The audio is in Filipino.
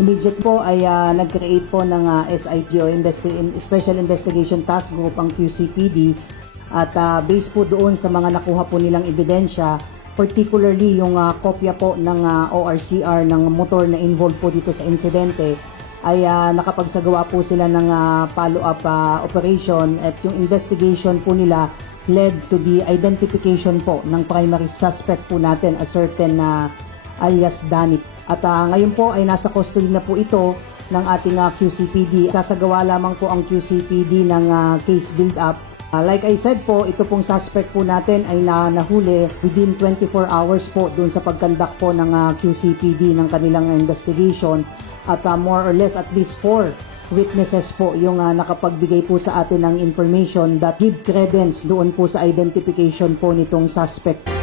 Immediate po ay nag-create po ng SIG o Special Investigation Task Group ang QCPD at based po doon sa mga nakuha po nilang ebidensya, particularly yung kopya po ng ORCR ng motor na involved po dito sa insidente, ay nakapagsagawa po sila ng follow-up operation at yung investigation po nila led to the identification po ng primary suspect po natin, a certain alias Danit. At ngayon po ay nasa custody na po ito ng ating QCPD. Sasagawa lamang po ang QCPD ng case build-up. Like I said po, ito pong suspect po natin ay nahuli within 24 hours po doon sa pagkandak po ng QCPD ng kanilang investigation. At more or less at least 4 witnesses po yung nakapagbigay po sa atin ng information that give credence doon po sa identification po nitong suspect.